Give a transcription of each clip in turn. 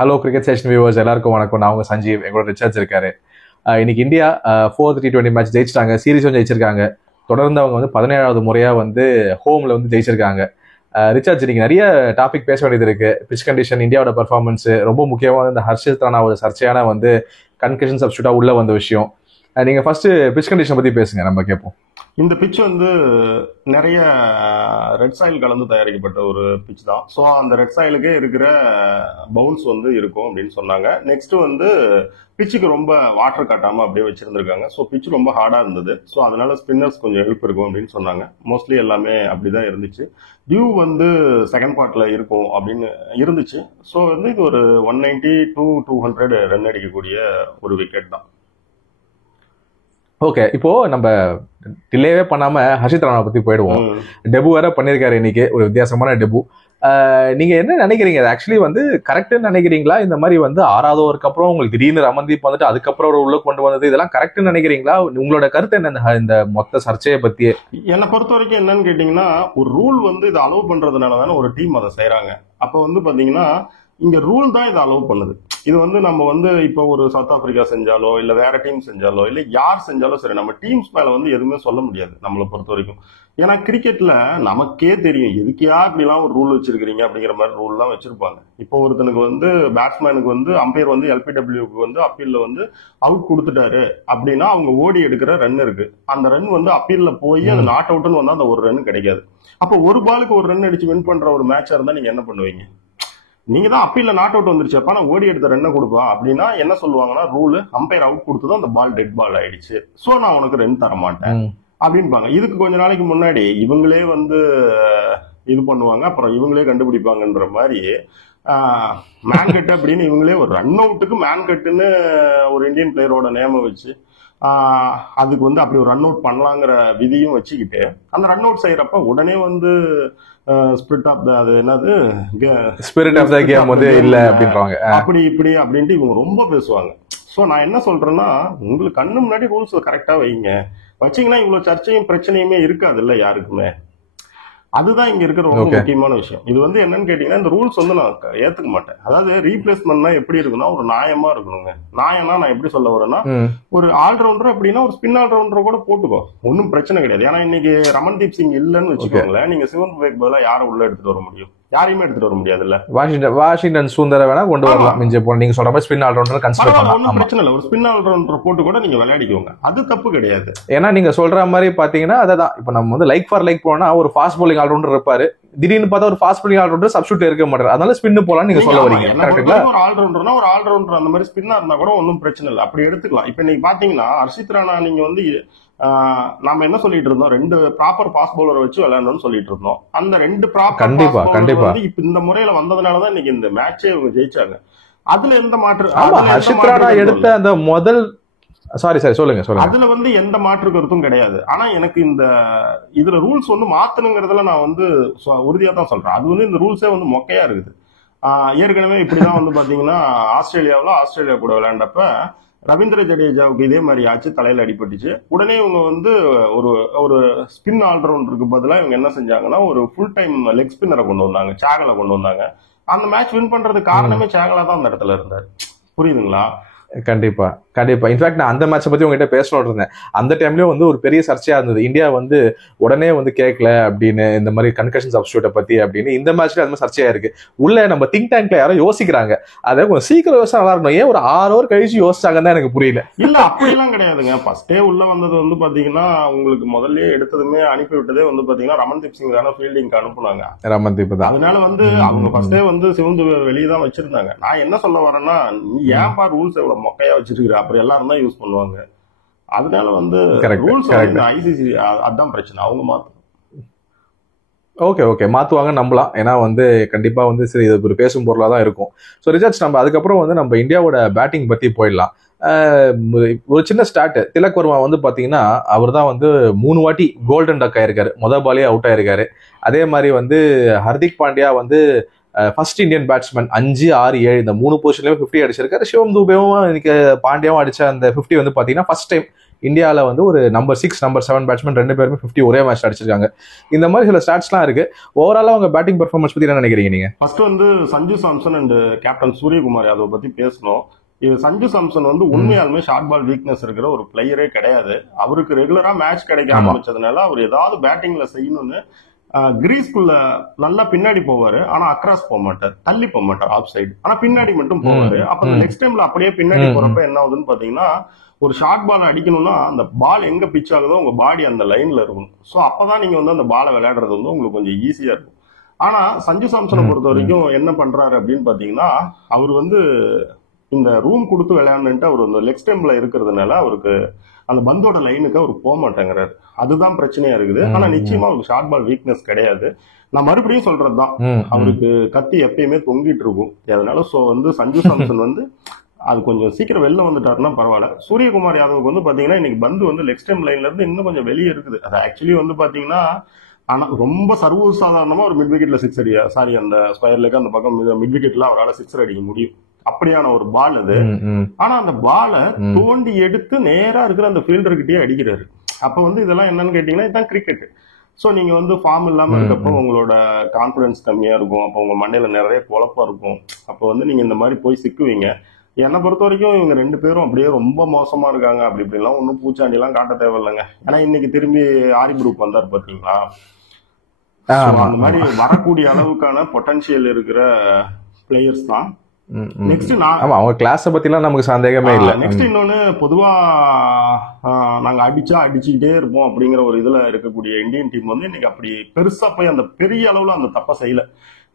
Hello cricket session viewers எல்லாருக்கும் வணக்கம். நான் உங்க சஞ்சீவ். எங்களோட ரிச்சர்ட்ஸ் இருக்காரு. இன்னைக்கு இந்தியா 4th T20 மேட்ச் ஜெயிச்சிட்டாங்க. சீரீஸும் ஜெயிச்சிருக்காங்க. தொடர்ந்து அவங்க வந்து 17வது முறையா வந்து ஹோம்ல வந்து ஜெயிச்சிருக்காங்க. ரிச்சர்ட்ஸ், இன்னைக்கு நிறைய டாபிக் பேச வேண்டியது இருக்கு. பிச் கண்டிஷன், இந்தியாவோட பெர்ஃபார்மன்ஸ், ரொம்ப முக்கியமான இந்த ஹர்ஷித் ராணாவோட சர்ச்சையான வந்து கன்கஷன் சப்ஸ்டியூட்டா உள்ள வந்த விஷயம். நீங்க ஃபர்ஸ்ட் பிச் கண்டிஷன் பத்தி பேசுங்க, நம்ம கேட்போம். இந்த பிச் வந்து நிறைய ரெட் சாயில் கலந்து தயாரிக்கப்பட்ட ஒரு பிச் தான். ஸோ அந்த ரெட் சாயிலுக்கே இருக்கிற பவுன்ஸ் வந்து இருக்கும் அப்படின்னு சொன்னாங்க. நெக்ஸ்ட் வந்து பிச்சுக்கு ரொம்ப வாட்டர் காட்டாம அப்படியே வச்சிருந்திருக்காங்க. ஸோ பிச் ரொம்ப ஹார்டா இருந்தது. ஸோ அதனால ஸ்பின்னர்ஸ் கொஞ்சம் ஹெல்ப் இருக்கும் அப்படின்னு சொன்னாங்க. மோஸ்ட்லி எல்லாமே அப்படிதான் இருந்துச்சு. டியூ வந்து செகண்ட் பார்ட்ல இருக்கும் அப்படின்னு இருந்துச்சு. ஸோ வந்து இது ஒரு 190 to 200 ரன் அடிக்கக்கூடிய ஒரு விக்கெட் தான். ஓகே, இப்போ நம்ம டிலேவே பண்ணாம ஹர்ஷித் ராணா பத்தி போயிடுவோம். டெபு வேற பண்ணிருக்காரு இன்னைக்கு, ஒரு வித்தியாசமான டெபு. நீங்க என்ன நினைக்கிறீங்க? ஆக்சுவலி வந்து கரெக்ட்னு நினைக்கிறீங்களா? இந்த மாதிரி வந்து 6வது ஓவருக்கு அப்புறம் உங்களுக்கு திடீர்னு ரமன்தீப் வந்துட்டு அதுக்கப்புறம் ஒரு உள்ள கொண்டு வந்தது, இதெல்லாம் கரெக்ட்னு நினைக்கிறீங்களா? உங்களோட கருத்து என்ன இந்த மொத்த சர்ச்சையை பத்தியே? என்னை பொறுத்த வரைக்கும் என்னன்னு கேட்டீங்கன்னா, ஒரு ரூல் வந்து இதை அலோவ் பண்றதுனால தானே ஒரு டீம் அதை செய்யறாங்க. அப்ப வந்து பாத்தீங்கன்னா இங்க ரூல் தான் இதை அலோவ் பண்ணுது. இது வந்து நம்ம வந்து இப்போ ஒரு சவுத் ஆப்பிரிக்கா செஞ்சாலோ இல்ல வேற டீம் செஞ்சாலோ இல்ல யார் செஞ்சாலும் சரி, நம்ம டீம்ஸ் மேல வந்து எதுவுமே சொல்ல முடியாது நம்மளை பொறுத்த வரைக்கும். ஏன்னா கிரிக்கெட்ல நமக்கே தெரியும் எதுக்கியா இப்படிலாம் ஒரு ரூல் வச்சிருக்கீங்க அப்படிங்கிற மாதிரி ரூல் எல்லாம் வச்சிருப்பாங்க. இப்போ ஒருத்தனுக்கு வந்து பேட்ஸ்மேனுக்கு வந்து அம்பையர் வந்து LPWக்கு வந்து அப்பீல்ல வந்து அவுட் கொடுத்துட்டாரு அப்படின்னா அவங்க ஓடி எடுக்கிற ரன் இருக்கு. அந்த ரன் வந்து அப்பீல்ல போய் அது நாட் அவுட்னு வந்தா அந்த ஒரு ரன் கிடைக்காது. அப்போ ஒரு பாலுக்கு ஒரு ரன் அடிச்சு வின் பண்ற ஒரு மேட்சா இருந்தா நீங்க என்ன பண்ணுவீங்க? நீங்க தான் அப்பீல்ல நாட் அவுட் வந்துருச்சப்பா, நான் ஓடி எடுத்த ரன் கொடுப்பா அப்படின்னா என்ன சொல்லுவாங்கன்னா, ரூல் அம்பையர் அவுட் கொடுத்ததும் அந்த பால் டெட் பால் ஆயிடுச்சு, சோ நான் உனக்கு ரன் தர மாட்டேன் அப்படின்பாங்க. இதுக்கு கொஞ்ச நாளைக்கு முன்னாடி இவங்களே வந்து இது பண்ணுவாங்க, அப்புறம் இவங்களே கண்டுபிடிப்பாங்கன்ற மாதிரி மேன் கட் அப்படின்னு இவங்களே ஒரு ரன் அவுட்டுக்கு மேன் கட்டுன்னு ஒரு இந்தியன் பிளேயரோட நேம வச்சு அதுக்கு வந்து அப்படி ஒரு ரன் அவுட் பண்ணலாங்கிற விதியும் வச்சுக்கிட்டு அந்த ரன் அவுட் செய்யறப்ப உடனே வந்து ஸ்பிரிட் ஆஃப் அது என்னது ஸ்பிரிட் ஆஃப் த கேம் வந்து இல்ல அப்படின்றாங்க. அப்படி இப்படி அப்படின்ட்டு இவங்க ரொம்ப பேசுவாங்க. சோ நான் என்ன சொல்றேன்னா, உங்களுக்கு கண்ணு முன்னாடி ரூல்ஸ் கரெக்டா வைங்க, வச்சீங்கன்னா இவ்வளவு சர்ச்சையும் பிரச்சனையுமே இருக்காது இல்ல யாருக்குமே. அதுதான் இங்க இருக்கிற ரொம்ப முக்கியமான விஷயம். இது வந்து என்னன்னு கேட்டீங்கன்னா, இந்த ரூல்ஸ் வந்து நான் ஏத்துக்க மாட்டேன். அதாவது ரீப்ளேஸ்மெண்ட்னா எப்படி இருக்குன்னா ஒரு நியாயமா இருக்கணுங்க. நியாயம்னா நான் எப்படி சொல்ல வரேன்னா, ஒரு ஆல்ரவுண்டர் அப்படின்னா ஒரு ஸ்பின் ஆல்ரவுண்டர் கூட போட்டுக்கோ, ஒன்னும் பிரச்சனை கிடையாது. ஏன்னா இன்னைக்கு ரமன்தீப் சிங் இல்லன்னு வச்சுக்கோங்களேன், நீங்க சிவன் விவேக் பதிலா யாரை உள்ள எடுத்துட்டு வர முடியும்? யாரையுமே எடுத்துட்டு வர முடியாதுல்ல. வாஷிங்டன் சுந்தர வேணா கொண்டு வரலாம். நீங்க சொல்ற மாதிரி ஸ்பின் ஆல்ரவுண்டர் கன்சிடர் பண்ணலாம். ஒன்னும் பிரச்சனை இல்ல, ஒரு ஸ்பின் ஆல்ரவுண்டர் போட்டு கூட நீங்க விளையாடிக்கோங்க, அது தப்பு கிடையாது. ஏன்னா நீங்க சொல்ற மாதிரி பாத்தீங்கன்னா அதான், இப்ப நம்ம வந்து லைக் ஃபார் லைக் போனா ஒரு ஃபாஸ்ட் பவுலிங் ஆல்ரவுண்டர் இருப்பாரு, திடீர்னு பார்த்தா ஒரு ஃபாஸ்ட் பவுலிங் ஆல்ரவுண்டர் சப்ஸ்டியூட் இருக்க மாட்டாரு, அதனால ஸ்பின் போலாம் நீங்க சொல்ல வரீங்க. கரெக்ட்டுங்களா? ஒரு ஆல்ரவுண்டர்னா ஒரு ஆல்ரவுண்டர் அந்த மாதிரி ஸ்பின்னா இருந்தா கூட ஒன்னும் பிரச்சனை இல்லை, அப்படி எடுத்துக்கலாம். இப்ப நீங்க பாத்தீங்கன்னா ஹர்ஷித் ராணா நீங்க வந்து நாம என்ன சொல்லிட்டு இருந்தோம், 2 ப்ராப்பர் ஃபாஸ்ட் பவுலரை வச்சு விளையாடணும்னு சொல்லிட்டு இருந்தோம். அந்த 2 ப்ராப்பர் கண்டிப்பா வந்து இப்ப இந்த முறையில வந்ததுனாலதான் இன்னைக்கு இந்த மேட்சே இவங்க ஜெயிச்சாங்க. அதுல எந்த மாற்று, ஹர்ஷித் ராணா எடுத்த அந்த முதல் சொல்லுங்க. அதுல வந்து எந்த மாற்று கருத்தும் கிடையாது. ஆனா எனக்கு இந்த இதுல ரூல்ஸ் வந்து மாத்தணுங்கிறதுல நான் வந்து உறுதியா தான் சொல்றேன். அது வந்து இந்த ரூல்ஸே வந்து மொக்கையா இருக்குது. ஏற்கனவே இப்படிதான் வந்து பாத்தீங்கன்னா ஆஸ்திரேலியா கூட விளையாண்டப்ப ரவீந்திர ஜடேஜாவுக்கு இதே மாதிரி ஆச்சு, தலையில அடிபட்டுச்சு. உடனே இவங்க வந்து ஒரு ஸ்பின் ஆல்ரவுண்டருக்கு பதிலாக இவங்க என்ன செஞ்சாங்கன்னா ஒரு ஃபுல் டைம் லெக் ஸ்பின்னரை கொண்டு வந்தாங்க, சாகலை கொண்டு வந்தாங்க. அந்த மேட்ச் வின் பண்றதுக்கு காரணமே சாகலா தான் அந்த இடத்துல இருந்தார். புரியுதுங்களா? கண்டிப்பா. இன்ஃபேக்ட் நான் அந்த மேட்சை பத்தி உங்ககிட்ட பேசணும்னு இருந்தேன். அந்த டைம்லயும் வந்து ஒரு பெரிய சர்ச்சையா இருந்தது. இந்தியா வந்து உடனே வந்து கேட்கல அப்படின்னு, இந்த மாதிரி கன்கஷன் சப்ஸ்டியூட்டை பத்தி அப்படின்னு. இந்த மேட்ச்ல அந்த மாதிரி சர்ச்சையா இருக்கு. உள்ள நம்ம திங்க் டேங்க்ல யாரோ யோசிக்கிறாங்க, அதை கொஞ்சம் சீக்கிரம் யோசிச்சா நல்லா இருக்கணும். ஏன் ஒரு 6 ஓவர் கழிச்சு யோசிச்சாங்கன்னு எனக்கு புரியல. இல்ல அப்படிலாம் கிடையாதுங்க. ஃபர்ஸ்டே உள்ள வந்தது வந்து பாத்தீங்கன்னா உங்களுக்கு முதல்ல எடுத்ததுமே அனுப்பி விட்டதே வந்து பாத்தீங்கன்னா ரமன்தீப் சிங் தானே ஃபீல்டிங் அனுப்புனாங்க. ரமன்தீப் தான். அதனால வந்து அவங்க ஃபர்ஸ்டே வந்து சிவந்து வெளியே தான் வச்சிருந்தாங்க. நான் என்ன சொல்ல வரேன்னா, ஏன்பா ரூல்ஸ் எவ்வளவு மொக்கையா வச்சிருக்கிற, அப்புறம் எல்லாரும் தான் யூஸ் பண்ணுவாங்க. அதனால வந்து ரூல்ஸ் ICC அதான் பிரச்சனை, அவங்க மாத்தணும். ஓகே மாத்துவாங்க நம்பலாம். ஏன்னா வந்து கண்டிப்பா வந்து சரி, இது ஒரு பேசும் பொருளா தான் இருக்கும். ஸோ ரிச்சர்ட்ஸ், நம்ம அதுக்கப்புறம் வந்து நம்ம இந்தியாவோட பேட்டிங் பத்தி போயிடலாம். ஒரு சின்ன ஸ்டார்ட், திலக் வர்மா வந்து பாத்தீங்கன்னா அவர் தான் வந்து 3 வாட்டி கோல்டன் டக் ஆயிருக்காரு, முதல் பாலே அவுட் ஆயிருக்காரு. அதே மாதிரி வந்து ஹர்திக் பாண்டியா வந்து ஃபர்ஸ்ட் இந்தியன் பேட்ஸ்மேன் 5, 6, 7 இந்த 3 பொசிஷன்லயும் 50 அடிச்சிருக்காரு. சிவம் துபேவும் இன்னைக்கு பாண்டியாவும் அடிச்ச அந்த 50 வந்து பாத்தீங்கன்னா ஃபர்ஸ்ட் டைம் இந்தியாவில் வந்து ஒரு நம்பர் 6, நம்பர் 7 பேட்ஸ்மேன் 2 பேருமே 50 ஒரே மேட்ச் அடிச்சிருக்காங்க. இந்த மாதிரி சில ஸ்டாட்ஸ்லாம் இருக்கு. ஓவராலா அவங்க பேட்டிங் பெர்ஃபார்மன்ஸ் பத்தி என்ன நினைக்கிறீங்க நீங்க? ஃபர்ஸ்ட் வந்து சஞ்சு சாம்சன் அண்ட் கேப்டன் சூரியகுமார் யாதவ் பத்தி பேசணும். இது சஞ்சு சாம்சன் வந்து உண்மையாலுமே ஷார்ட் பால் வீக்னஸ் இருக்கிற ஒரு பிளேயரே கிடையாது. அவருக்கு ரெகுலரா மேட்ச் கிடைக்க ஆரம்பிச்சதுனால அவர் ஏதாவது பேட்டிங்ல செய்யணும்னு கிரீஸ்குள்ள நல்லா பின்னாடி போவாரு. ஆனா அக்ராஸ் போக மாட்டார், தள்ளி போக மாட்டார் ஆஃப் சைடு. ஆனா பின்னாடி மட்டும் போவாரு. அப்ப நெக்ஸ்ட் டைம்ல அப்படியே பின்னாடி போறப்ப என்ன ஆகுதுன்னு பாத்தீங்கன்னா, ஒரு ஷார்ட் பால் அடிக்கணும்னா அந்த பால் எங்க பிச் ஆகுதோ உங்க பாடி அந்த லைன்ல இருக்கணும். சோ அப்பதான் நீங்க வந்து அந்த பாலை விளையாடுறது வந்து உங்களுக்கு கொஞ்சம் ஈஸியா இருக்கும். ஆனா சஞ்சு சாம்சனை பொறுத்த வரைக்கும் என்ன பண்றாரு அப்படின்னு பாத்தீங்கன்னா, அவர் வந்து இந்த ரூம் கொடுத்து விளையாண்டுட்டு அவர் அந்த லெக் ஸ்டெம்ப்ல இருக்கிறதுனால அவருக்கு அந்த பந்தோட லைனுக்கு அவர் போக மாட்டேங்கிறாரு. அதுதான் பிரச்சனையா இருக்குது. ஆனா நிச்சயமா அவருக்கு ஷார்ட் பால் வீக்னஸ் கிடையாது. நான் மறுபடியும் சொல்றதுதான், அவருக்கு கத்தி எப்பயுமே தொங்கிட்டு இருக்கும். அதனால சோ வந்து சஞ்சு சாம்சன் வந்து அது கொஞ்சம் சீக்கிரம் வெளில வந்துட்டாருன்னா பரவாயில்ல. சூரியகுமார் யாதவுக்கு வந்து பாத்தீங்கன்னா இன்னைக்கு பந்து வந்து லெக் ஸ்டெம் லைன்ல இருந்து இன்னும் கொஞ்சம் வெளியே இருக்குது. அது ஆக்சுவலி வந்து பாத்தீங்கன்னா ஆனா ரொம்ப சர்வசாதாரணமா ஒரு மிட் விக்கெட்ல சிக்ஸ் அடியா சாரி அந்த ஸ்கொயர் லெக் அந்த பக்கம் மிட் விக்கெட்ல அவரால் சிக்ஸர் அடிக்க முடியும். அப்படியான ஒரு பால் அது. ஆனா அந்த பாலை தோண்டி எடுத்து நேரா இருக்கிற அந்த ஃபீல்டர்கிட்டயே அடிக்கிறாரு. அப்ப வந்து இதெல்லாம் என்னன்னு கேட்டீங்கன்னா இதுதான் கிரிக்கெட். சோ நீங்க வந்து ஃபார்ம் இல்லாம இருக்கப்போ உங்களோட கான்பிடன்ஸ் கம்மியா இருக்கும். அப்போ உங்க மண்டையில நிறைய குழப்பம் இருக்கும். அப்போ வந்து நீங்க இந்த மாதிரி போய் சிக்குவீங்க. என்னை பொறுத்த வரைக்கும் இவங்க 2 பேரும் அப்படியே ரொம்ப மோசமா இருக்காங்க. அப்படி இப்படிலாம் ஒன்றும் பூச்சாண்டி எல்லாம் காட்ட தேவையில்லைங்க. ஏன்னா இன்னைக்கு திரும்பி ஆரி குரூப் வந்தார் பாத்தீங்களா. அந்த மாதிரி வரக்கூடிய அளவுக்கான பொட்டன்ஷியல் இருக்கிற பிளேயர்ஸ் தான். நெக்ஸ்ட் அவங்க கிளாஸ் பத்திலாம் நமக்கு சந்தேகமே இல்ல. நெக்ஸ்ட் இன்னொன்னு பொதுவா நாங்க அடிச்சுக்கிட்டே இருப்போம் அப்படிங்கிற ஒரு இதுல இருக்கக்கூடிய இந்தியன் டீம் வந்து இன்னைக்கு அப்படி பெருசா போய் அந்த பெரிய அளவுல அந்த தப்பை செய்யல.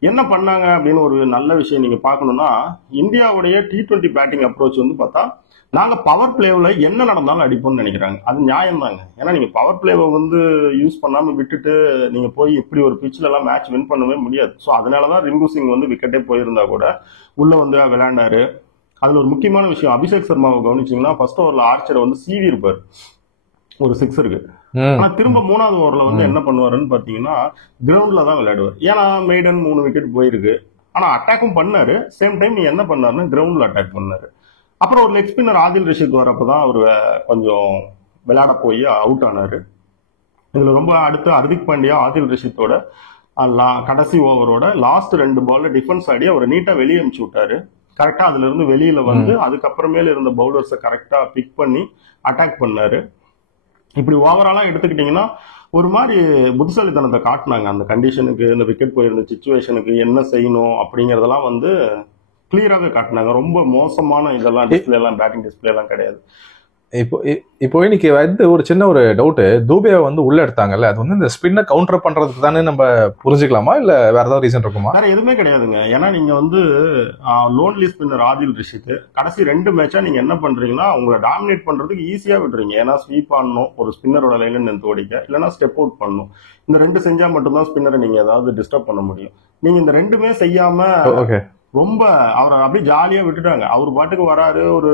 என்ன பண்ணாங்க அப்படின்னு ஒரு நல்ல விஷயம் நீங்க பாக்கணும்னா, இந்தியாவுடைய T20 பேட்டிங் அப்ரோச் வந்து பார்த்தா நாங்க பவர் பிளேவ்ல என்ன நடந்தாலும் அடிப்போம்னு நினைக்கிறாங்க. அது நியாயம் தாங்க. ஏன்னா நீங்க பவர் பிளேவை வந்து யூஸ் பண்ணாம விட்டுட்டு நீங்க போய் இப்படி ஒரு பிட்ச்ல எல்லாம் மேட்ச் வின் பண்ணவே முடியாது. ஸோ அதனாலதான் ரிங்கு சிங் வந்து விக்கெட்டே போயிருந்தா கூட உள்ள வந்து விளையாண்டாரு. அதுல ஒரு முக்கியமான விஷயம், அபிஷேக் சர்மாவை கவனிச்சீங்கன்னா ஃபர்ஸ்ட் ஓவர்ல ஆர்ச்சரை வந்து சீவி இருப்பாரு ஒரு சிக்ஸருக்கு. ஆனா திரும்ப 3வது ஓவர்ல வந்து என்ன பண்ணுவாருன்னு பாத்தீங்கன்னா கிரவுண்ட்ல தான் விளையாடுவார். ஏன்னா மெய்டன் 3 விக்கெட் போயிருக்கு. ஆனா அட்டாக்கும் பண்ணாரு. சேம் டைம் நீ என்ன பண்ணாருன்னா கிரவுண்ட்ல அட்டாக் பண்ணாரு. அப்புறம் ஒரு லெக் ஸ்பின்னர் ஆதில் ரஷீத் வரப்பதான் அவர் கொஞ்சம் விளையாட போய் அவுட் ஆனாரு. இதுல ரொம்ப அடுத்து ஹர்திக் பாண்டியா ஆதில் ரஷீத்தோட கடைசி ஓவரோட லாஸ்ட் 2 பால்ல டிஃபென்ஸ் ஆடி அவரை நீட்டா வெளியே அனுப்பிச்சு விட்டாரு. கரெக்டா அதுல இருந்து வெளியில வந்து அதுக்கப்புறமேல இருந்த பவுலர்ஸை கரெக்டா பிக் பண்ணி அட்டாக் பண்ணாரு. இப்படி ஓவராலா எடுத்துக்கிட்டீங்கன்னா ஒரு மாதிரி புத்திசாலித்தனத்தை காட்டினாங்க. அந்த கண்டிஷனுக்கு, இந்த விக்கெட் போயிருந்த சிச்சுவேஷனுக்கு என்ன செய்யணும் அப்படிங்கறதெல்லாம் வந்து கிளியராகவே காட்டினாங்க. ரொம்ப மோசமான இதெல்லாம் டிஸ்பிளே எல்லாம் பேட்டிங் டிஸ்பிளே எல்லாம் கிடையாது. இப்போ இன்னைக்கு வந்து ஒரு சின்ன ஒரு டவுட், தூபேவை வந்து உள்ள எடுத்தாங்கல்ல, அது வந்து இந்த ஸ்பின்னை கவுண்டர் பண்றதுக்கு தானே நம்ம புரிஞ்சுக்கலாமா இல்ல வேற ஏதாவது ரீசன் இருக்குமா? வேற எதுவுமே கிடையாதுங்க. ஏன்னா நீங்க வந்து லோன்லி ஸ்பின்னர் ஆதில் ரஷீத் கடைசி 2 மேட்சா நீங்க என்ன பண்றீங்கன்னா உங்களை டாமினேட் பண்றதுக்கு ஈஸியா விட்டுறீங்க. ஏன்னா ஸ்வீப் பண்ணணும், ஒரு ஸ்பின்னரோட லைன்ல நின்று ஓடிக்க, இல்லைன்னா ஸ்டெப் அவுட் பண்ணணும். இந்த 2 செஞ்சா மட்டும்தான் ஸ்பின்னரை நீங்க ஏதாவது டிஸ்டர்ப் பண்ண முடியும். நீங்க இந்த 2மே செய்யாம ரொம்ப அவரை அப்படியே ஜாலியா விட்டுட்டாங்க. அவர் பாட்டுக்கு வராரு, ஒரு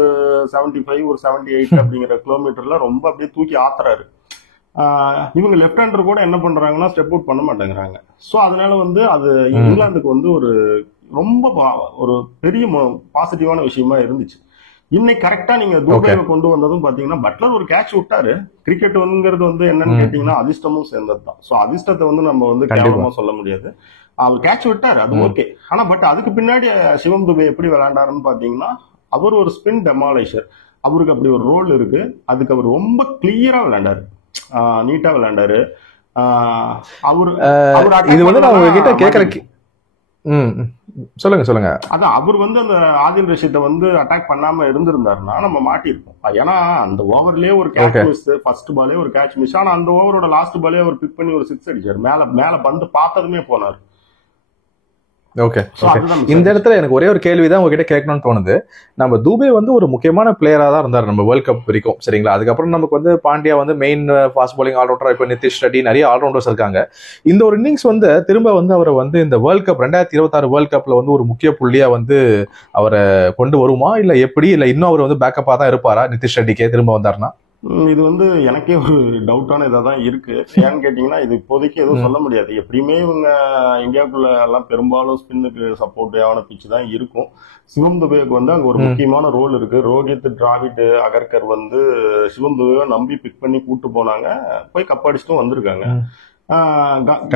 75 ஒரு 78 அப்படிங்கிற கிலோமீட்டர்ல ரொம்ப அப்படியே தூக்கி ஆத்துறாரு. இவங்க லெப்ட் ஹேண்டர் கூட என்ன பண்றாங்கன்னா ஸ்டெப் அவுட் பண்ண மாட்டேங்கிறாங்க. சோ அதனால வந்து அது இங்கிலாந்துக்கு வந்து ஒரு ரொம்ப ஒரு பெரிய பாசிட்டிவான விஷயமா இருந்துச்சு. இன்னைக்கு கரெக்டா நீங்க தூபேவை கொண்டு வந்ததும் பாத்தீங்கன்னா பட்லர் ஒரு கேட்ச் விட்டாரு. கிரிக்கெட்ங்கிறது வந்து என்னன்னு கேட்டீங்கன்னா அதிர்ஷ்டமும் சேர்ந்ததுதான். சோ அதிர்ஷ்டத்தை வந்து நம்ம வந்து கேவலமா சொல்ல முடியாது. அவர் கேட்ச் விட்டாரு, அது ஓகே. ஆனா பட் அதுக்கு பின்னாடி சிவம் துபே எப்படி விளையாண்டாருன்னு பாத்தீங்கன்னா அவர் ஒரு ஸ்பின் டெமாலிஷர். அவருக்கு அப்படி ஒரு ரோல் இருக்கு. அதுக்கு அவர் ரொம்ப கிளியரா விளையாண்டாரு, நீட்டா விளையாண்டாரு. இது வந்து நான் உங்ககிட்ட கேக்குறேன். சொல்லுங்க. அதான் அவர் வந்து அந்த ஆதில் ரஷீத்தை வந்து அட்டாக் பண்ணாம இருந்திருந்தாருன்னா நம்ம மாட்டிருப்போம். ஏன்னா அந்த ஓவர்லயே ஒரு கேட்ச் மிஸ், ஃபர்ஸ்ட் பாலே ஒரு கேட்ச் மிஸ். ஆனா அந்த ஓவரோட லாஸ்ட் பாலே அவர் பிக் பண்ணி ஒரு 6 அடிச்சாரு. மேல பந்து பார்த்ததுமே போனாரு. ஓகே, இந்த இடத்துல எனக்கு ஒரே ஒரு கேள்விதான் உங்ககிட்ட கேட்கணும்னு தோணுது. நம்ம தூபே வந்து ஒரு முக்கியமான பிளேயரா தான் இருந்தார் நம்ம வேர்ல்ட் கப் வரைக்கும், சரிங்களா? அதுக்கப்புறம் நமக்கு வந்து பாண்டியா வந்து மெயின் ஃபாஸ்ட் பாலிங் ஆல்ரவுண்டர், இப்போ நிதிஷ் ரெட்டி, நிறைய ஆல்ரவுண்டர்ஸ் இருக்காங்க. இந்த ஒரு இன்னிங்ஸ் வந்து திரும்ப வந்து அவரை வந்து இந்த வேர்ல்ட் கப் 2026 வேர்ல்ட் கப்ல வந்து ஒரு முக்கிய புள்ளியா வந்து அவரை கொண்டு வருமா இல்ல எப்படி, இல்ல இன்னும் அவர் வந்து பேக்கப்பா தான் இருப்பாரா நிதிஷ் ரெட்டிக்கே திரும்ப வந்தாருன்னா? இது வந்து எனக்கே ஒரு டவுட்டான இதாக தான் இருக்கு. ஏன்னு கேட்டீங்கன்னா இது இப்போதைக்கு எதுவும் சொல்ல முடியாது. எப்படியுமே இவங்க இந்தியாவுக்குள்ள எல்லாம் பெரும்பாலும் ஸ்பின்னுக்கு சப்போர்ட்டிவான பிச்சு தான் இருக்கும். சிவம் துபேக்கு வந்து அங்க ஒரு முக்கியமான ரோல் இருக்கு. ரோஹித், டிராவிட், அகர்கர் வந்து சிவம் துபேவை நம்பி பிக் பண்ணி கூட்டு போனாங்க, போய் கப் அடிச்சுட்டும் வந்திருக்காங்க.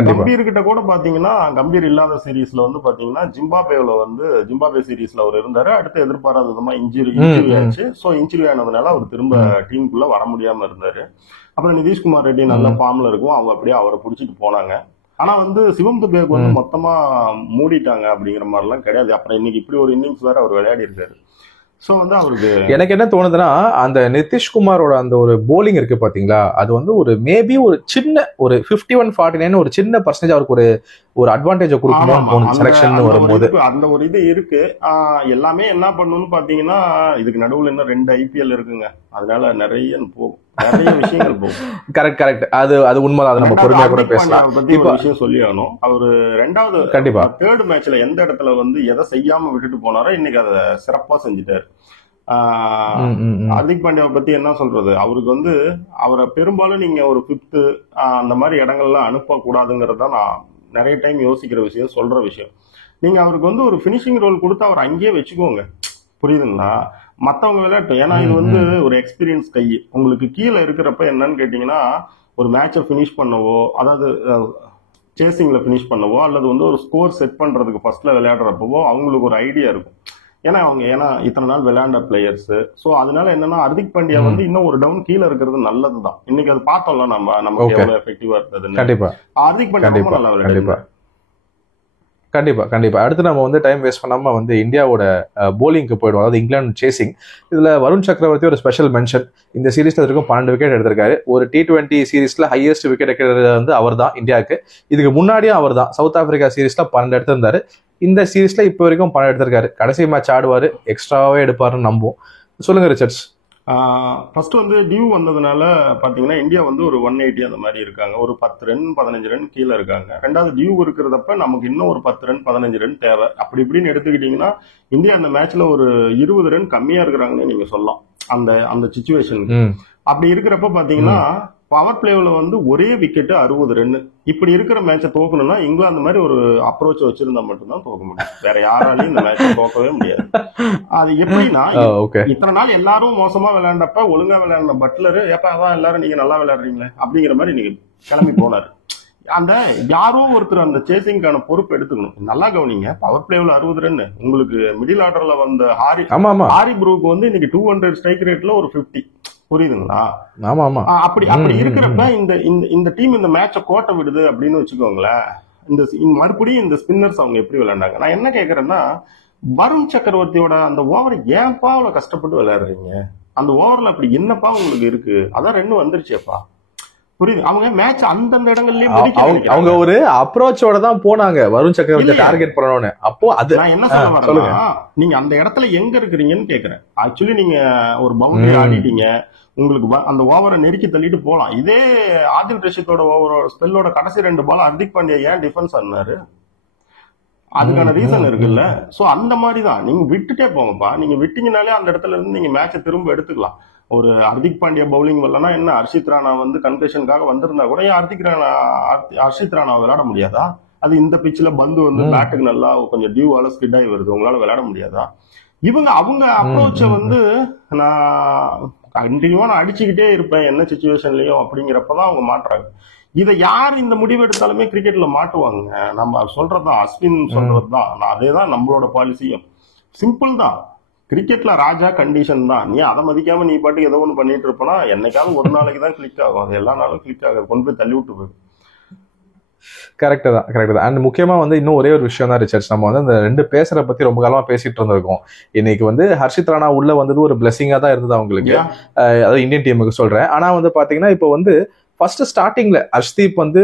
கம்பீர் கிட்ட கூட பாத்தீங்கன்னா, கம்பீர் இல்லாத சீரீஸ்ல வந்து பாத்தீங்கன்னா ஜிம்பாப்வேல வந்து ஜிம்பாப்வே சீரீஸ்ல அவர் இருந்தாரு. அடுத்து எதிர்பாராத விதமா இன்ஜுரி ஆச்சு. சோ இன்ஜுரி ஆனதுனால அவர் திரும்ப டீமுக்குள்ள வர முடியாம இருந்தாரு. அப்புறம் நிதிஷ்குமார் ரெட்டி நல்ல ஃபார்ம்ல இருக்கும், அவங்க அப்படியே அவரை புடிச்சிட்டு போனாங்க. ஆனா வந்து சிவம் துபேக்கு வந்து மொத்தமா மூடிட்டாங்க அப்படிங்கிற மாதிரி எல்லாம் கிடையாது. அப்புறம் இன்னைக்கு இப்படி ஒரு இன்னிங்ஸ் வேற அவர் விளையாடி இருக்காரு. சோ வந்து அவருக்கு எனக்கு என்ன தோணுதுன்னா, அந்த நிதிஷ்குமாரோட அந்த ஒரு போலிங் இருக்கு பாத்தீங்களா, அது வந்து ஒரு மேபி ஒரு சின்ன ஒரு 51-49 ஒரு சின்ன பர்சன்டேஜ் அவருக்கு ஒரு அட்வான்டேஜ் கொடுக்கணும்னு தோணுது செலக்ஷன் வரும்போது. அந்த ஒரு இது இருக்கு. எல்லாமே என்ன பண்ணணும்னு பாத்தீங்கன்னா, இதுக்கு நடுவுல இன்னும் 2 IPL இருக்குங்க. அதனால நிறைய போகும், நிறைய விஷயங்கள் போகும். கரெக்ட். அது உண்மைதான். அது நம்ம பொறுமையா கூட பேசலாம். பத்தி ஒரு விஷயம் சொல்லி ஆகணும். அவரு ரெண்டாவது கண்டிப்பா தேர்ட் மேட்ச்ல எந்த இடத்துல வந்து எதை செய்யாம விட்டுட்டு போனாரோ இன்னைக்கு அதை சிறப்பா செஞ்சுட்டாரு. ஹார்திக் பாண்டியாவை பத்தி என்ன சொல்றது, அவருக்கு வந்து அவரை பெரும்பாலும் நீங்க ஒரு 5th அந்த மாதிரி இடங்கள்லாம் அனுப்ப கூடாதுங்கிறது தான் நான் நிறைய டைம் யோசிக்கிற விஷயம், சொல்ற விஷயம். நீங்க அவருக்கு வந்து ஒரு பினிஷிங் ரோல் கொடுத்து அவர் அங்கேயே வச்சுக்கோங்க, புரியுதுங்களா? மத்தவங்க விளையாட்டு, ஏன்னா இது வந்து ஒரு எக்ஸ்பீரியன்ஸ் கை. உங்களுக்கு கீழே இருக்கிறப்ப என்னன்னு கேட்டீங்கன்னா, ஒரு மேட்சை பினிஷ் பண்ணவோ, அதாவது சேசிங்ல பினிஷ் பண்ணவோ, அல்லது வந்து ஒரு ஸ்கோர் செட் பண்றதுக்கு ஃபர்ஸ்ட்ல விளையாடுறப்பவோ அவங்களுக்கு ஒரு ஐடியா இருக்கும். ஏன்னா இத்தனை நாள் விளையாண்ட பிளேயர்ஸ். சோ அதனால என்னன்னா, ஹார்திக் பாண்டியா வந்து இன்னும் ஒரு டவுன் கீழே இருக்கிறது நல்லதுதான். இன்னைக்கு அது பார்த்தோம்ல நமக்கு எவ்வளவு எஃபெக்டிவா இருந்ததுன்னு. கண்டிப்பா ஹார்திக் பாண்டியா ரொம்ப நல்லா விளையாடுறாரு. கண்டிப்பா அடுத்து நம்ம வந்து டைம் வேஸ்ட் பண்ணாம வந்து இந்தியாவோட போலிங்க்கு போயிடுவோம். அதாவது இங்கிலாந்து சேசிங். இதுல வருண் சக்கரவர்த்தி ஒரு ஸ்பெஷல் மென்ஷன். இந்த சீரீஸ்ல வரைக்கும் 12 விக்கெட் எடுத்திருக்காரு. ஒரு T20 சீரீஸ்ல ஹையஸ்ட் விக்கெட் எடுக்கிறது வந்து அவர் தான் இந்தியாவுக்கு. இதுக்கு முன்னாடியும் அவர் தான். சவுத் ஆப்பிரிக்கா சீரீஸ்ல 12 எடுத்திருந்தாரு. இந்த சீரீஸ்ல இப்போ வரைக்கும் 12 எடுத்திருக்காரு. கடைசி மேட்ச் ஆடுவாரு, எக்ஸ்ட்ராவே எடுப்பாருன்னு நம்புவோம். சொல்லுங்க ரிச்சர்ட்ஸ். ஃபர்ஸ்ட் வந்து டியூ வந்ததுனால பாத்தீங்கன்னா இந்தியா வந்து ஒரு 180 அந்த மாதிரி இருக்காங்க. ஒரு 10 ரன் 15 ரன் கீழே இருக்காங்க. ரெண்டாவது டியூ இருக்கிறதப்ப நமக்கு இன்னும் ஒரு 10 ரன் 15 ரன் தேவை. அப்படி இப்படின்னு எடுத்துக்கிட்டீங்கன்னா இந்தியா அந்த மேட்ச்ல ஒரு 20 ரன் கம்மியா இருக்கிறாங்கன்னு நீங்க சொல்லலாம். அந்த சிச்சுவேஷனுக்கு அப்படி இருக்கிறப்ப பாத்தீங்கன்னா பவர் பிளேல வந்து ஒரே விக்கெட் 60 ரன். இப்படி இருக்கிற மேட்சை தோக்கணும்னா இங்கிலாந்து மாதிரி ஒரு அப்ரோச் வச்சிருந்தா மட்டும்தான் தோக்க முடியும். வேற யாராலையும் இந்த மேட்சை தோக்கவே முடியாது. அது எப்படின்னா, இத்தனை நாள் எல்லாரும் மோசமா விளையாண்டப்ப ஒழுங்கா விளையாண்ட பட்லரு, எப்ப அதான் எல்லாரும் நீங்க நல்லா விளையாடுறீங்களே அப்படிங்கிற மாதிரி நீங்க கிளம்பி போனாரு. அந்த யாரோ ஒருத்தர் அந்த சேசிங்கான பொறுப்பு எடுத்துக்கணும். நல்லா கவனிங்க, பவர் பிளேவில் 60 ரன். உங்களுக்கு மிடில் ஆர்டர்ல வந்த ஹாரி ப்ரூக் வந்து இன்னைக்கு 200 ஸ்ட்ரைக் ரேட்ல ஒரு 50, புரியுதுங்களா? அப்படி இருக்கிறப்ப இந்த டீம் இந்த மேட்ச கோட்டை விடுது அப்படின்னு வச்சுக்கோங்களேன். மறுபடியும் இந்த ஸ்பின்னர்ஸ் அவங்க எப்படி விளையாண்டாங்க? நான் என்ன கேக்குறேன்னா, வருண் சக்கரவர்த்தியோட அந்த ஓவர் ஏன்பா அவ்வளவு கஷ்டப்பட்டு விளையாடுறீங்க? அந்த ஓவர்ல அப்படி என்னப்பா உங்களுக்கு இருக்கு? அதான் 2 வந்துருச்சேப்பா, புரியுது? அவங்க மேட்ச் அந்தந்த இடங்கள்லயே அவங்க ஒரு அப்ரோச்சோட தான் போனாங்க, வருண் சக்கரவர்த்தி டார்கெட் பண்ணணும்னு. அப்போ அது நான் என்ன சொல்ல வரேன்னா, நீங்க அந்த இடத்துல எங்க இருக்கிறீங்கன்னு கேக்குறேன். ஆக்சுவலி நீங்க ஒரு பவுண்டரி ஆடிட்டீங்க, உங்களுக்கு அந்த ஓவரை நெருக்கி தள்ளிட்டு போலாம். இதே ஆதில் ரஷீதோட ஓவரோட ஸ்பெல்லோட கடைசி 2 பால் ஹார்திக் பாண்டியா ஏன் டிஃபென்ஸ் ஆனாரு? அதுக்கான ரீசன் இருக்குல்ல. சோ அந்த மாதிரிதான் நீங்க விட்டுட்டே போங்கப்பா. நீங்க விட்டீங்கனாலே அந்த இடத்துல இருந்து நீங்க மேட்சை திரும்ப எடுத்துக்கலாம். ஒரு ஹார்திக் பாண்டியா பவுலிங் வரலன்னா என்ன, ஹர்ஷித் ராணா வந்து கன்கஷனுக்காக வந்திருந்தா கூட ஹர்ஷித் ராணா விளையாட முடியாதா? அது இந்த பிச்சில் பந்து வந்து பேட்டுக்கு நல்லா கொஞ்சம் டியூவால ஸ்கிட் ஆகி வருது, உங்களால விளையாட முடியாதா? அவங்க அப்ரோச்ச வந்து நான் கண்டினியூவா நான் அடிச்சுக்கிட்டே இருப்பேன் என்ன சிச்சுவேஷன்லயும் அப்படிங்கிறப்பதான் அவங்க மாட்டுறாங்க. இதை யார் இந்த முடிவு எடுத்தாலுமே கிரிக்கெட்ல மாட்டுவாங்க. நம்ம சொல்றதுதான், அஸ்வின் சொல்றதுதான், அதேதான் நம்மளோட பாலிசியும். சிம்பிள் தான். கிரிக்கெட்ல ராஜா கண்டிஷன் தான். நீ அதை மதிக்காம நீ பாட்டுக்கு ஏதோ ஒன்று பண்ணிட்டு இருப்பனா என்னைக்காவது ஒரு நாளைக்கு தான் கிளிக் ஆகும். அது எல்லா நாளும் கிளிக் ஆகாது, கொண்டு போய் தள்ளி விட்டு போகுது. கரெக்ட் தான். அண்ட் முக்கியமா வந்து இன்னும் ஒரே ஒரு விஷயம் தான் ரிச்சர்ட்ஸ், நம்ம வந்து அந்த 2 பேசரை பத்தி ரொம்ப காலமா பேசிட்டு இருந்திருக்கோம். இன்னைக்கு வந்து ஹர்ஷித் ராணா உள்ள வந்தது ஒரு பிளெஸிங்கா தான் இருந்தது அவங்களுக்கு, அதாவது இந்தியன் டீமுக்கு சொல்றேன். ஆனா வந்து பாத்தீங்கன்னா இப்போ வந்து ஃபர்ஸ்ட் ஸ்டார்டிங்ல ஹர்ஷ்தீப் வந்து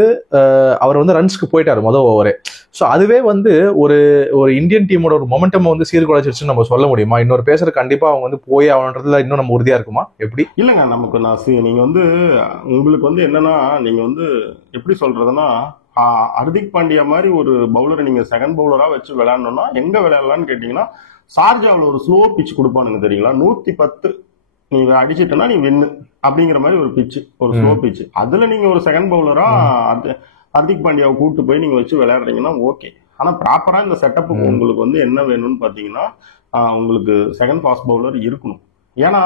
அவர் வந்து ரன்ஸ்க்கு போயிட்டாரு முதல் ஓவரே. ஸோ அதுவே வந்து ஒரு இந்தியன் டீமோட ஒரு மொமெண்டம் வந்து சீர்குலைச்சிருச்சுன்னு நம்ம சொல்ல முடியுமா? இன்னொரு பேசுற கண்டிப்பா அவங்க வந்து போய் ஆகணுன்றதுல இன்னும் நம்ம உறுதியா இருக்குமா? எப்படி இல்லைங்க, நமக்கு நீங்க வந்து உங்களுக்கு வந்து என்னன்னா, நீங்க வந்து எப்படி சொல்றதுன்னா, ஹார்திக் பாண்டியா மாதிரி ஒரு பவுலரை நீங்க செகண்ட் பவுலரா வச்சு விளையாடணும்னா எங்க விளையாடலாம்னு கேட்டீங்கன்னா, ஷார்ஜாவில் ஒரு ஸ்லோ பிச் கொடுப்பானுங்க தெரியுங்களா, 110 நீ அடிச்சிட்டனா நீ வின்னு. அப்படிங்கிற மாதிரி ஒரு பிச்சு, ஒரு ஸ்லோ பிச்சு. அதுல நீங்க ஒரு செகண்ட் பவுலரா ஹர்திக் பாண்டியாவை கூட்டு போய் நீங்க வச்சு விளையாடுறீங்கன்னா ஓகே. ஆனா ப்ராப்பரா இந்த செட்டப்புக்கு உங்களுக்கு வந்து என்ன வேணும்னு பாத்தீங்கன்னா உங்களுக்கு செகண்ட் ஃபாஸ்ட் பவுலர் இருக்கணும். ஏன்னா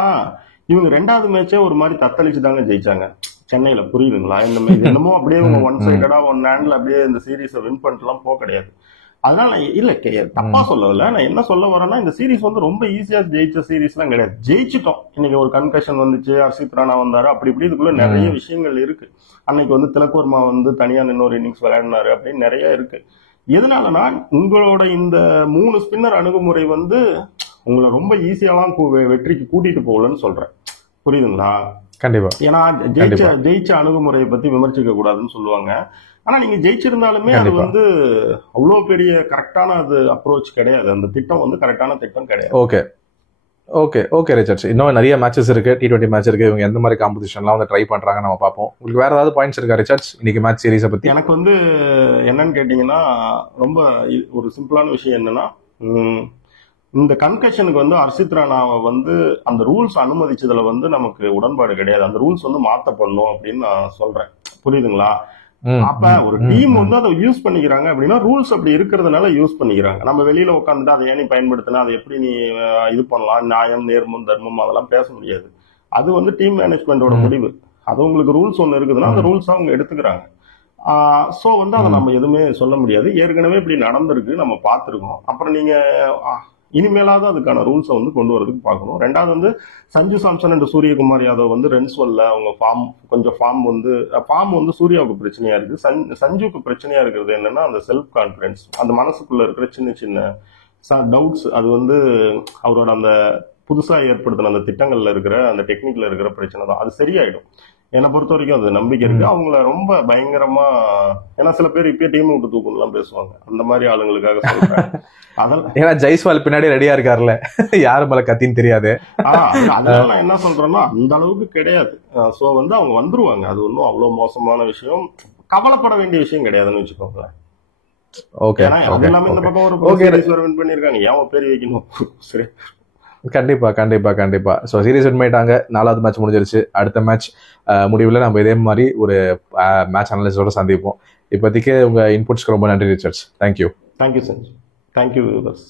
இவங்க 2வது மேட்சே ஒரு மாதிரி தத்தளிச்சு தாங்க ஜெயிச்சாங்க சென்னையில, புரியுதுங்களா? இந்த மேட்ச் என்னமோ அப்படியே இவங்க ஒன் சைடடா ஒன் ஹேண்ட்ல அப்படியே இந்த சீரீஸை வின் பண்ணிட்டுலாம் போக கிடையாது. அதனால இல்ல தப்பா சொல்லல, நான் என்ன சொல்ல வரேன்னா இந்த சீரீஸ் வந்து ரொம்ப ஈஸியா ஜெயிச்ச சீரீஸ் எல்லாம் கிடையாது. ஜெயிச்சிட்டோம். இன்னைக்கு ஒரு கன்கஷன் வந்துச்சு, ஹர்ஷித் ராணா வந்தாரு, அப்படி இப்படி இதுக்குள்ள நிறைய விஷயங்கள் இருக்கு. அன்னைக்கு வந்து திலக் வர்மா வந்து தனியா இன்னொரு இன்னிங்ஸ் விளையாடினாரு, அப்படின்னு நிறைய இருக்கு. எதனாலனா உங்களோட இந்த 3 ஸ்பின்னர் அணுகுமுறை வந்து உங்களை ரொம்ப ஈஸியாலாம் வெற்றிக்கு கூட்டிட்டு போகலன்னு சொல்றேன், புரியுதுங்களா? கண்டிப்பா. ஏன்னா ஜெயிச்ச அணுகுமுறையை பத்தி விமர்சிக்க கூடாதுன்னு சொல்லுவாங்க. ஆனா நீங்க ஜெயிச்சிருந்தாலுமே அது வந்து அவ்வளவு பெரிய கரெக்டான அது அப்ரோச் கிடையாது. அந்த திட்டம் வந்து கரெக்டான திட்டம் கிடையாது. ஓகே ஓகே ஓகே ரிச்சர்ட்ஸ், இன்னும் நிறைய மேட்சஸ் இருக்கு, T20 மேட்ச் இருக்கு. இவங்க எந்த மாதிரி காம்படிஷன்லாம் வந்து ட்ரை பண்றாங்க நம்ம பார்ப்போம். உங்களுக்கு வேற ஏதாவது பாயிண்ட்ஸ் இருக்கா ரிச்சர்ட்ஸ் இன்னைக்கு மேட்ச் சீரீஸை பத்தி? எனக்கு வந்து என்னன்னு கேட்டீங்கன்னா ரொம்ப ஒரு சிம்பிளான விஷயம் என்னன்னா, இந்த கன்கஷனுக்கு வந்து ஹர்ஷித் ராணாவை வந்து அந்த ரூல்ஸ் அனுமதிச்சதுல வந்து நமக்கு உடன்பாடு கிடையாது. அந்த ரூல்ஸ் வந்து மாத்தப்படணும் அப்படின்னு நான் சொல்றேன், புரியுதுங்களா? அப்ப ஒரு டீம் வந்து அதை யூஸ் பண்ணிக்கிறாங்க அப்படின்னா ரூல்ஸ் அப்படி இருக்கிறதுனால யூஸ் பண்ணிக்கிறாங்க. நம்ம வெளியில உட்காந்துட்டு அதை ஏன் நீ பயன்படுத்தினா, அதை எப்படி நீ இது பண்ணலாம், நியாயம் நேர்மம் தர்மம் அதெல்லாம் பேச முடியாது. அது வந்து டீம் மேனேஜ்மெண்டோட முடிவு. அது உங்களுக்கு ரூல்ஸ் ஒன்று இருக்குதுன்னா அந்த ரூல்ஸ் அவங்க எடுத்துக்கிறாங்க. சோ வந்து அதை நம்ம எதுவுமே சொல்ல முடியாது. ஏற்கனவே இப்படி நடந்திருக்கு, நம்ம பார்த்துருக்கோம். அப்புறம் நீங்க இனிமேலாவது அதுக்கான ரூல்ஸை வந்து கொண்டு வரதுக்கு பார்க்கணும். 2வது வந்து சஞ்சு சாம்சன் அண்ட் சூரியகுமார் யாதவ் வந்து ரன்ஸ் வரல, அவங்க ஃபார்ம் வந்து சூர்யாவுக்கு பிரச்சனையா இருக்கு. சஞ்சுக்கு பிரச்சனையா இருக்கிறது என்னன்னா அந்த செல்ஃப் கான்பிடன்ஸ், அந்த மனசுக்குள்ள இருக்கிற சின்ன சின்ன டவுட்ஸ். அது வந்து அவரோட அந்த புதுசா ஏற்படுத்தின அந்த திட்டங்கள்ல இருக்கிற அந்த டெக்னிக்ல இருக்கிற பிரச்சனை தான். அது சரியாயிடும் என்னை பொறுத்த வரைக்கும். அது நம்பிக்கை இருக்கு. அவங்கள ரொம்ப பயங்கரமா, ஏன்னா சில பேர் இப்பயே டீம் விட்டு தூக்கணும்லாம் பேசுவாங்க, அந்த மாதிரி ஆளுங்களுக்காக சொல்றேன். ஏன்னா ஜெய்ஸ்வால் பின்னாடி ரெடியா இருக்காருல்ல, யாரு மேல கத்தின்னு தெரியாது. அதனால நான் என்ன சொல்றேன்னா அந்த அளவுக்கு கிடையாது. சோ வந்து அவங்க வந்துருவாங்க. அது ஒன்றும் அவ்வளவு மோசமான விஷயம், கவலைப்பட வேண்டிய விஷயம் கிடையாதுன்னு வச்சுக்கோங்களேன். ஓகே, அது எல்லாமே இந்த பக்கம் ஒரு வின் பண்ணிருக்காங்க, ஏன் பேர் வைக்கணும்? சரி, கண்டிப்பா கண்டிப்பா கண்டிப்பா. ஸோ சீரீஸ் வின் பண்ணிட்டாங்க. 4வது மேட்ச் முடிஞ்சிருச்சு. அடுத்த மேட்ச் முடிவில் நம்ம இதே மாதிரி ஒரு மேட்ச் அனலிஸ்டோட சந்திப்போம். இப்போதைக்கு உங்க இன்புட்ஸ்க்கு ரொம்ப நன்றி Richards. Thank you. Thank you Sanjay. Thank you viewers.